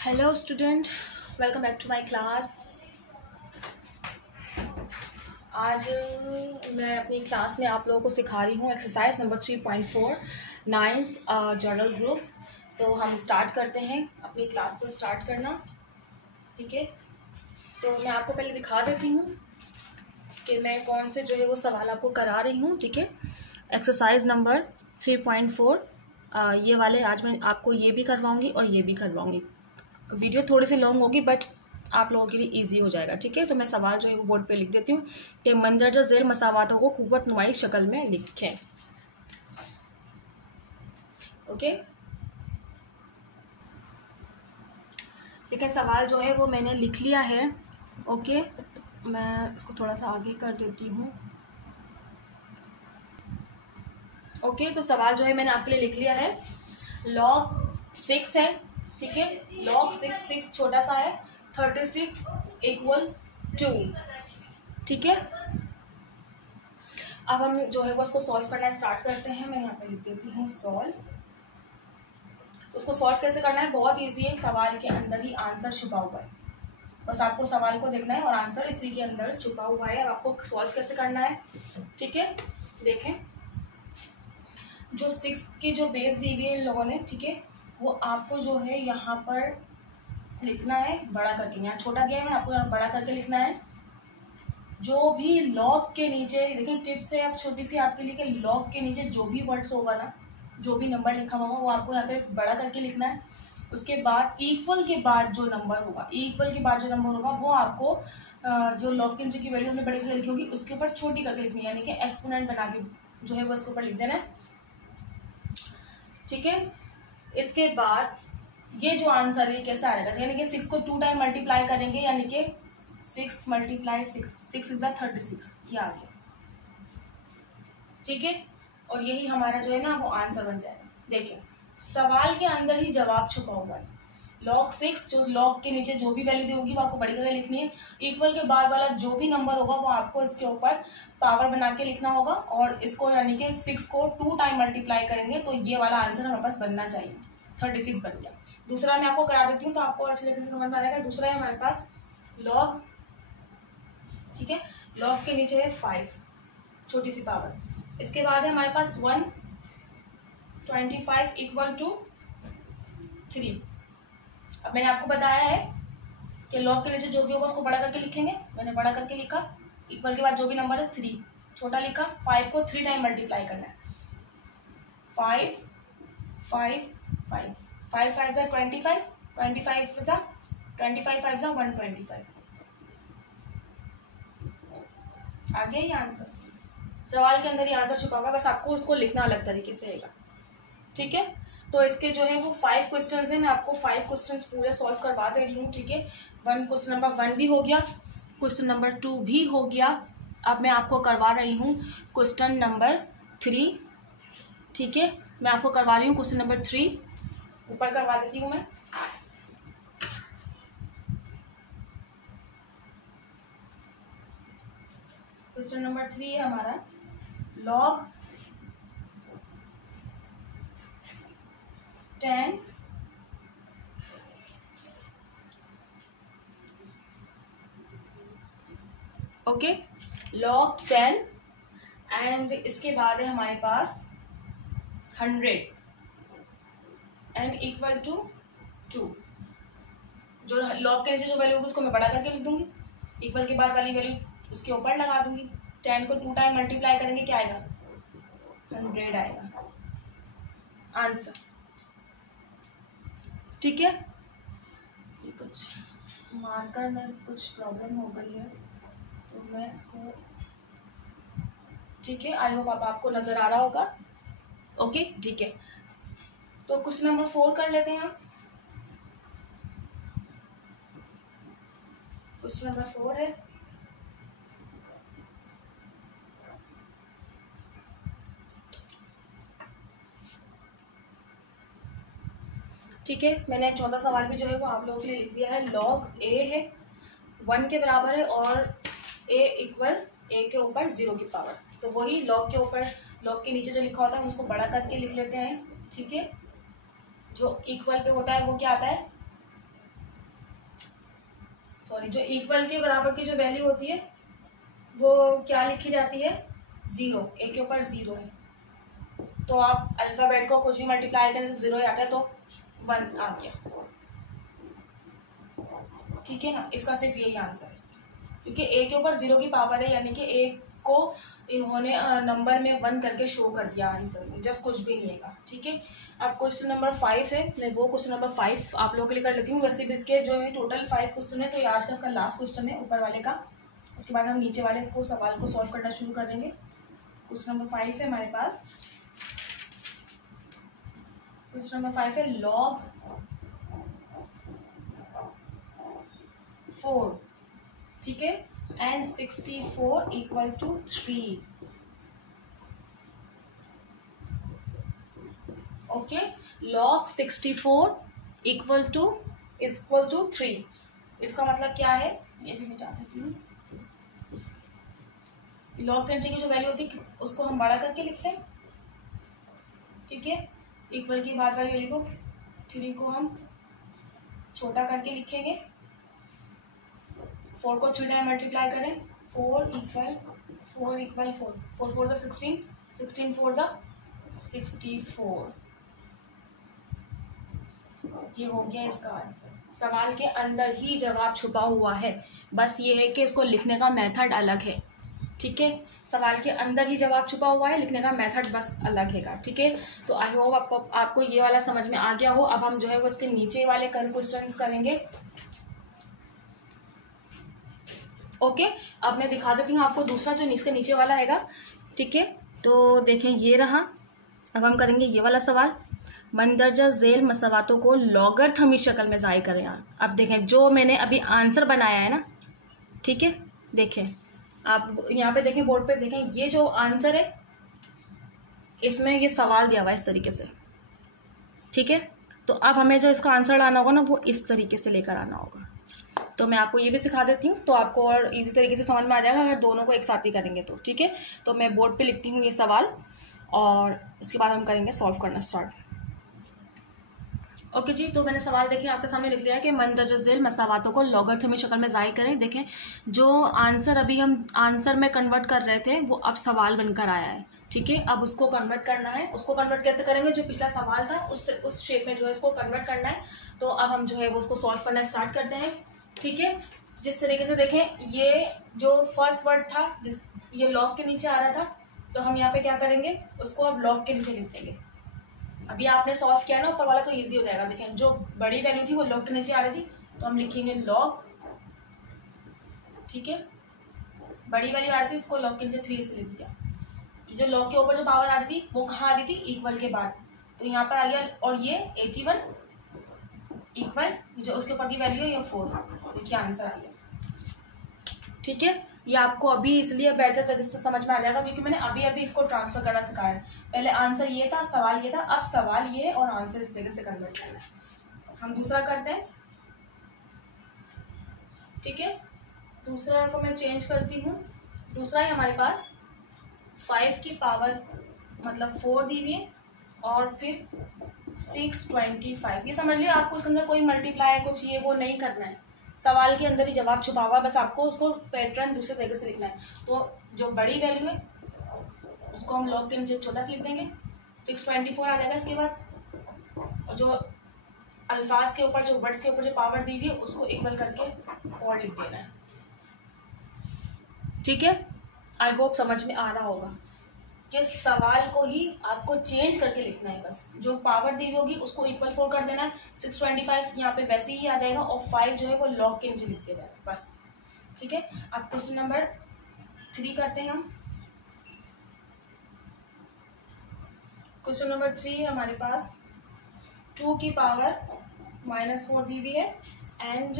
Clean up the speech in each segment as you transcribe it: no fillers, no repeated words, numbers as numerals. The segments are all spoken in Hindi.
Hello student, welcome back to my class. आज मैं अपनी क्लास में आप लोगों को सिखा रही हूँ exercise number 3.4 ninth journal group. तो हम स्टार्ट करते हैं अपनी क्लास को स्टार्ट करना। ठीक है, तो मैं आपको पहले दिखा देती हूँ कि मैं कौन से जो है वो सवाल आपको करा रही हूँ। ठीक है, एक्सरसाइज नंबर 3.4 ये वाले आज मैं आपको ये भी करवाऊँगी और ये भी करवाऊँगी। वीडियो थोड़ी सी लॉन्ग होगी बट आप लोगों के लिए इजी हो जाएगा। ठीक है, तो मैं सवाल जो है वो बोर्ड पे लिख देती हूँ कि मंदरजा झेल मसावातों को खूबत नुमाई शक्ल में लिखें। ओके, ठीक है, सवाल जो है वो मैंने लिख लिया है। ओके, मैं इसको थोड़ा सा आगे कर देती हूँ। ओके, तो सवाल जो है मैंने आपके लिए लिख लिया है। log 6 है। ठीक है, log 6 छोटा सा है, 36 = 2। ठीक है, अब हम जो है वो उसको सॉल्व करना स्टार्ट करते हैं। मैं यहाँ पे लिख देती हूँ सॉल्व। उसको सॉल्व कैसे करना है, बहुत इजी है। सवाल के अंदर ही आंसर छुपा हुआ है, बस आपको सवाल को देखना है और आंसर इसी के अंदर छुपा हुआ है। अब आपको सॉल्व कैसे करना है, ठीक है, देखें। जो 6 की जो बेस दी हुई है इन लोगों ने, ठीक है, वो आपको जो है यहाँ पर लिखना है बड़ा करके। यहाँ छोटा दिया है, मैं आपको यहाँ बड़ा करके लिखना है। जो भी लॉग के नीचे, देखिए टिप्स है अब छोटी सी आपके लिए कि लॉग के नीचे जो भी वर्ड्स होगा ना, जो भी नंबर लिखा होगा वो आपको यहाँ पे बड़ा करके लिखना है। उसके बाद इक्वल के बाद जो नंबर होगा, इक्वल के बाद जो नंबर होगा वो आपको जो लॉग के नीचे की वैल्यू हमने बड़े करके लिखी होगी उसके ऊपर छोटी करके लिखनी है, यानी कि एक्सपोनेंट बना के जो है वो उसके ऊपर लिख देना है। ठीक है, इसके बाद ये जो आंसर है कैसा आएगा, यानी कि 6 को 2 टाइम मल्टीप्लाई करेंगे, यानी कि 6 × 6 = 36, ये आ गया। ठीक है, और यही हमारा जो है ना वो आंसर बन जाएगा। देखिए सवाल के अंदर ही जवाब छुपा हुआ है। log 6, जो log के नीचे जो भी वैल्यू दी होगी वो आपको बड़ी करके लिखनी है। इक्वल के बाद वाला जो भी नंबर होगा वो आपको इसके ऊपर पावर बना के लिखना होगा, और इसको यानी कि 6 को 2 टाइम मल्टीप्लाई करेंगे तो ये वाला आंसर हमारे पास बनना चाहिए। 36 बन गया। दूसरा मैं आपको करा देती हूँ तो आपको अच्छे तरीके से समझ में आ जाएगा। दूसरा है हमारे पास log, ठीक है, log के नीचे है 5, छोटी सी पावर। इसके बाद है हमारे पास 125 = 3। अब मैंने आपको बताया है कि log के नीचे जो भी होगा उसको बड़ा करके लिखेंगे। मैंने बड़ा करके लिखा, इक्वल के बाद जो भी नंबर है 3 छोटा लिखा, 5 को 3 टाइम मल्टीप्लाई करना है। 5 5 5 5 5 = 25, 25 5 = 125। आ गया ये आंसर। सवाल के अंदर ही आंसर छुपा हुआ, बस आपको उसको लिखना अलग तरीके से आएगा। ठीक है, तो इसके जो है वो 5 क्वेश्चंस है। मैं आपको 5 क्वेश्चंस पूरे सॉल्व करवा दे रही हूँ। ठीक है, क्वेश्चन नंबर 1 भी हो गया, क्वेश्चन नंबर 2 भी हो गया। अब मैं आपको करवा रही हूँ क्वेश्चन नंबर 3। ठीक है, मैं आपको करवा रही हूँ क्वेश्चन नंबर 3, ऊपर करवा देती हूँ मैं। क्वेश्चन नंबर 3 है हमारा log 10 ओके, log 10 एंड इसके बाद है हमारे पास 100 एंड = 2। जो log के नीचे जो वैल्यू होगी उसको मैं बड़ा करके लिख दूंगी, इक्वल के बाद वाली वैल्यू उसके ऊपर लगा दूंगी। 10 को 2 टाइम मल्टीप्लाई करेंगे, क्या आएगा, 100 आएगा आंसर। ठीक है, ये कुछ मार्कर में कुछ प्रॉब्लम हो गई है तो मैं इसको, ठीक है, आई होप आपको नजर आ रहा होगा। ओके, ठीक है, तो क्वेश्चन नंबर 4 कर लेते हैं हम। क्वेश्चन नंबर 4 है ठीक है, मैंने चौथा सवाल भी जो है वो आप लोगों के लिए लिख दिया है। log a है 1 के बराबर है और a = a के ऊपर 0 की पावर, तो वही log के ऊपर, log के नीचे जो लिखा होता है हम उसको बड़ा करके लिख लेते हैं। ठीक है, जो इक्वल पे होता है वो क्या आता है सॉरी, जो इक्वल के बराबर की जो वैल्यू होती है वो क्या लिखी जाती है, 0। ए के ऊपर 0 है, तो आप अल्फाबेट को कुछ भी मल्टीप्लाई करें तो 0 ही आता है, तो 1 आ गया। ठीक है ना, इसका सिर्फ यही आंसर है, क्योंकि ए के ऊपर 0 की पावर है, यानी कि ए को इन्होंने नंबर में 1 करके शो कर दिया आंसर में, जस्ट कुछ भी नहीं है। ठीक है, अब क्वेश्चन नंबर 5 है, मैं वो क्वेश्चन नंबर 5 आप लोगों के लिए कर लेती हूँ। वैसे भी इसके जो है टोटल 5 क्वेश्चन है, तो ये आज का इसका लास्ट क्वेश्चन है ऊपर वाले का। उसके बाद हम नीचे वाले को सवाल को सॉल्व करना शुरू करेंगे। क्वेश्चन नंबर 5 है हमारे पास, क्वेश्चन नंबर 5 है log 4, ठीक है, and 64 equal to 3। Okay, log 64 equal to 3। इसका मतलब क्या है, ये भी मिटा देती हूँ। log के नीचे की जो वैल्यू होती है उसको हम बड़ा करके लिखते हैं, ठीक है, इक्वल की बाद वाली वैल्यू को 3 को हम छोटा करके लिखेंगे। 4 को 3 टाइम मल्टीप्लाई करें, 4 इक्वल 4 4 4 ज़ा 16, 16 4 ज़ा 64। ये हो गया इसका आंसर। सवाल के अंदर ही जवाब छुपा हुआ है, बस ये है कि इसको लिखने का मेथड अलग है। ठीक है, सवाल के अंदर ही जवाब छुपा हुआ है, लिखने का मेथड बस अलग है। ठीक है, तो आई होप आपको ये वाला समझ में आ गया हो। अब हम जो है वो इसके नीचे वाले क्वेश्चंस करेंगे। ओके, अब मैं दिखा देती हूँ आपको दूसरा जो इसके नीचे वाला हैगा। ठीक है, तो देखें ये रहा। अब हम करेंगे ये वाला सवाल, मंदरजा झेल मसवातों को लॉगरिथमिक शक्ल में ज़ाहिर करें। अब देखें जो मैंने अभी आंसर बनाया है ना, ठीक है, देखें आप यहाँ पे देखें बोर्ड पे, देखें ये जो आंसर है इसमें ये सवाल दिया हुआ है इस तरीके से। ठीक है, तो अब हमें जो इसका आंसर लाना होगा ना वो इस तरीके से लेकर आना होगा। तो मैं आपको ये भी सिखा देती हूँ, तो आपको और इजी तरीके से समझ में आ जाएगा अगर दोनों को एक साथ ही करेंगे तो। ठीक है, तो मैं बोर्ड पे लिखती हूँ ये सवाल और इसके बाद हम करेंगे सॉल्व करना स्टार्ट। ओके जी, तो मैंने सवाल देखें आपके सामने लिख लिया है कि मंदरजा झेल मसावातों को लॉगरिथमिक शक्ल में ज़ाहिर करें। देखें जो आंसर अभी हम आंसर में कन्वर्ट कर रहे थे वो अब सवाल बनकर आया है। ठीक है, अब उसको कन्वर्ट करना है। उसको कन्वर्ट कैसे करेंगे, जो पिछला सवाल था उस शेप में जो है इसको कन्वर्ट करना है। तो अब हम जो है वो उसको सॉल्व करना स्टार्ट करते हैं। ठीक है, जिस तरीके से देखें ये जो फर्स्ट वर्ड था ये लॉग के नीचे आ रहा था, तो हम यहाँ पे क्या करेंगे, उसको अब लॉग के नीचे लिख देंगे। अभी आपने सॉल्व किया ना ऊपर वाला, तो इजी हो जाएगा। देखें जो बड़ी वैल्यू थी वो लॉग के नीचे आ रही थी, तो हम लिखेंगे लॉग। ठीक है, बड़ी वैल्यू आ रही थी, इसको लॉग के नीचे 3 से लिख दिया। ये जो लॉग के ऊपर जो पावर आ रही थी वो कहाँ आ रही थी, इक्वल के बाद, तो यहाँ पर आ गया। और ये 81 इक्वल जो उसके ऊपर की वैल्यू है ये 4। देखिए आंसर आ गया। ठीक है, ये आपको अभी इसलिए बेहतर तरीके से समझ में आ जाएगा क्योंकि मैंने अभी अभी इसको ट्रांसफर करना सिखाया है। पहले आंसर ये था, सवाल ये था, अब सवाल ये है और आंसर इस तरीके से कन्वर्ट करना है। हम दूसरा करते हैं। ठीक है, दूसरा को मैं चेंज करती हूँ। दूसरा है हमारे पास 5 की पावर मतलब 4 दी हुई है और फिर 625। ये समझ लिया, आपको उसके अंदर कोई मल्टीप्लाई कुछ ये वो नहीं करना है, सवाल के अंदर ही जवाब छुपा हुआ, बस आपको उसको पैटर्न दूसरे तरीके से लिखना है। तो जो बड़ी वैल्यू है उसको हम लॉग के नीचे छोटा से लिख देंगे, 624 आ जाएगा इसके बाद। और जो अल्फाज के ऊपर जो वर्ड्स के ऊपर जो पावर दी हुई है उसको इक्वल करके 4 लिख देना है। ठीक है, आई होप समझ में आ रहा होगा कि सवाल को ही आपको चेंज करके लिखना है, बस जो पावर दी होगी उसको इक्वल 4 कर देना है। 625 यहाँ पे वैसे ही आ जाएगा और 5 जो है वो लॉग के नीचे लिख दिया जाएगा बस। ठीक है, अब क्वेश्चन नंबर 3 करते हैं हम। क्वेश्चन नंबर 3 हमारे पास 2 की पावर -4 दी हुई है एंड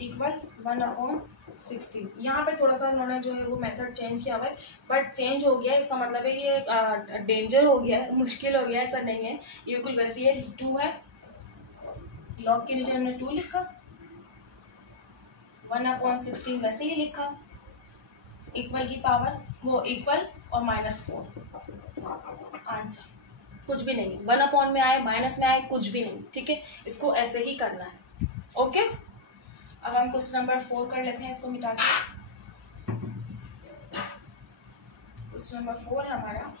इक्वल 1/16। यहाँ पे थोड़ा सा उन्होंने जो है वो मेथड चेंज किया हुआ है, बट चेंज हो गया है, इसका मतलब है ये डेंजर हो गया है, मुश्किल हो गया है, ऐसा नहीं है, ये बिल्कुल वैसी है। 2 है, लॉग के नीचे हमने 2 लिखा, 1/16 वैसे ही लिखा, इक्वल की पावर वो इक्वल और -4 आंसर, कुछ भी नहीं, 1 में आए माइनस में आए कुछ भी नहीं। ठीक है, इसको ऐसे ही करना है। ओके, अब हम क्वेश्चन नंबर 4 कर लेते हैं, इसको मिटा के। क्वेश्चन नंबर 4 है हमारा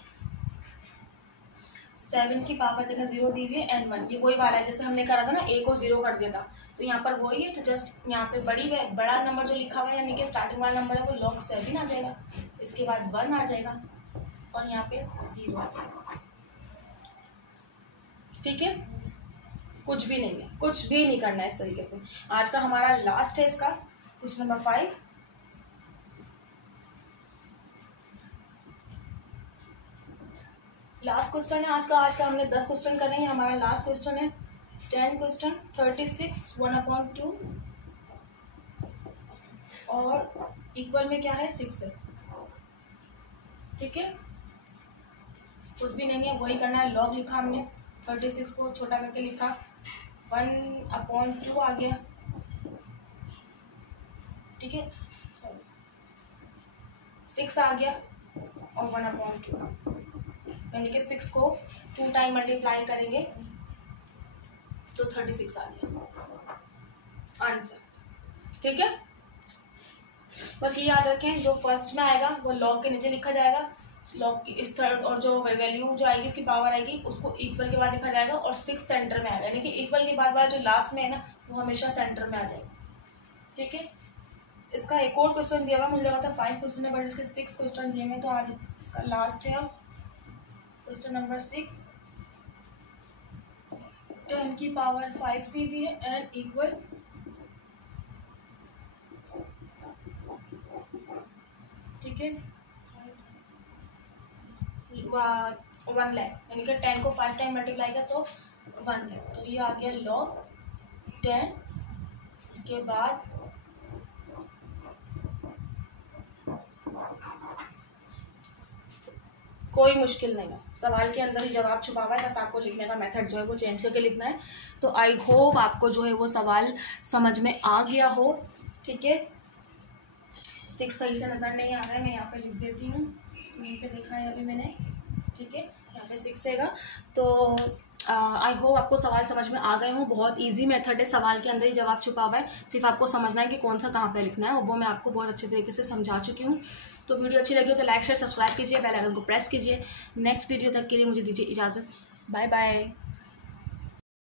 7 की पावर देखा 0 दी हुई है एंड 1, ये वही वाला है जैसे हमने करा था ना, a को 0 कर दिया था, तो यहाँ पर वही है। तो जस्ट यहाँ पे बड़ा नंबर जो लिखा हुआ है यानी कि स्टार्टिंग वाला नंबर है वो log 7 आ जाएगा, इसके बाद 1 आ जाएगा और यहाँ पे 0 आ जाएगा। ठीक है, कुछ भी नहीं है, कुछ भी नहीं करना है इस तरीके से। आज का हमारा लास्ट है इसका क्वेश्चन नंबर 5। लास्ट क्वेश्चन है आज का हमने 10 क्वेश्चन करने हैं, हमारा लास्ट क्वेश्चन है 10 क्वेश्चन 36 1/2 और इक्वल में क्या है 6 है। ठीक है, कुछ भी नहीं है, वही करना है। लॉग लिखा हमने, 36 को छोटा करके लिखा, 1/2 आ गया। ठीक है, 6 आ गया और 1/2 यानी कि 6 को 2 टाइम मल्टीप्लाई करेंगे तो 36 आ गया आंसर। ठीक है, बस ये याद रखें, जो फर्स्ट में आएगा वो लॉग के नीचे लिखा जाएगा, लॉग की इस थर्ड, और जो वैल्यू जो आएगी इसकी पावर आएगी उसको इक्वल के बाद लिखा जाएगा और 6 सेंटर में आएगा, यानी कि इक्वल के बाद वाला जो लास्ट में है ना वो हमेशा सेंटर में आ जाएगा। ठीक है, इसका एक और क्वेश्चन दिया हुआ, मुझे लगा था 5 क्वेश्चन है बट इसके 6 क्वेश्चन दिए हैं, तो आज इसका लास्ट है। अब क्वेश्चन नंबर 6, 10 की पावर 5 दी हुई है एंड इक्वल ठीक है 1 लाख, यानी कि 10 को 5 टाइम मल्टीप्लाई किया तो 1 लाख, तो ये आ गया लॉग 10। उसके बाद कोई मुश्किल नहीं है, सवाल के अंदर ही जवाब छुपा हुआ है, बस आपको लिखने का मेथड जो है वो चेंज करके लिखना है। तो आई होप आपको जो है वो सवाल समझ में आ गया हो। ठीक है, 6 सही से नज़र नहीं आ रहा है, मैं यहाँ पे लिख देती हूँ, स्क्रीन पे देखा है अभी मैंने। ठीक है, यहाँ पे 6 रहेगा। तो आई होप आपको सवाल समझ में आ गए हों। बहुत इजी मेथड है, सवाल के अंदर ही जवाब छुपा हुआ है, सिर्फ आपको समझना है कि कौन सा कहाँ पे लिखना है, और वो मैं आपको बहुत अच्छे तरीके से समझा चुकी हूँ। तो वीडियो अच्छी लगी हो तो लाइक शेयर सब्सक्राइब कीजिए, बेल आइकन को प्रेस कीजिए। नेक्स्ट वीडियो तक के लिए मुझे दीजिए इजाज़त, बाय बाय।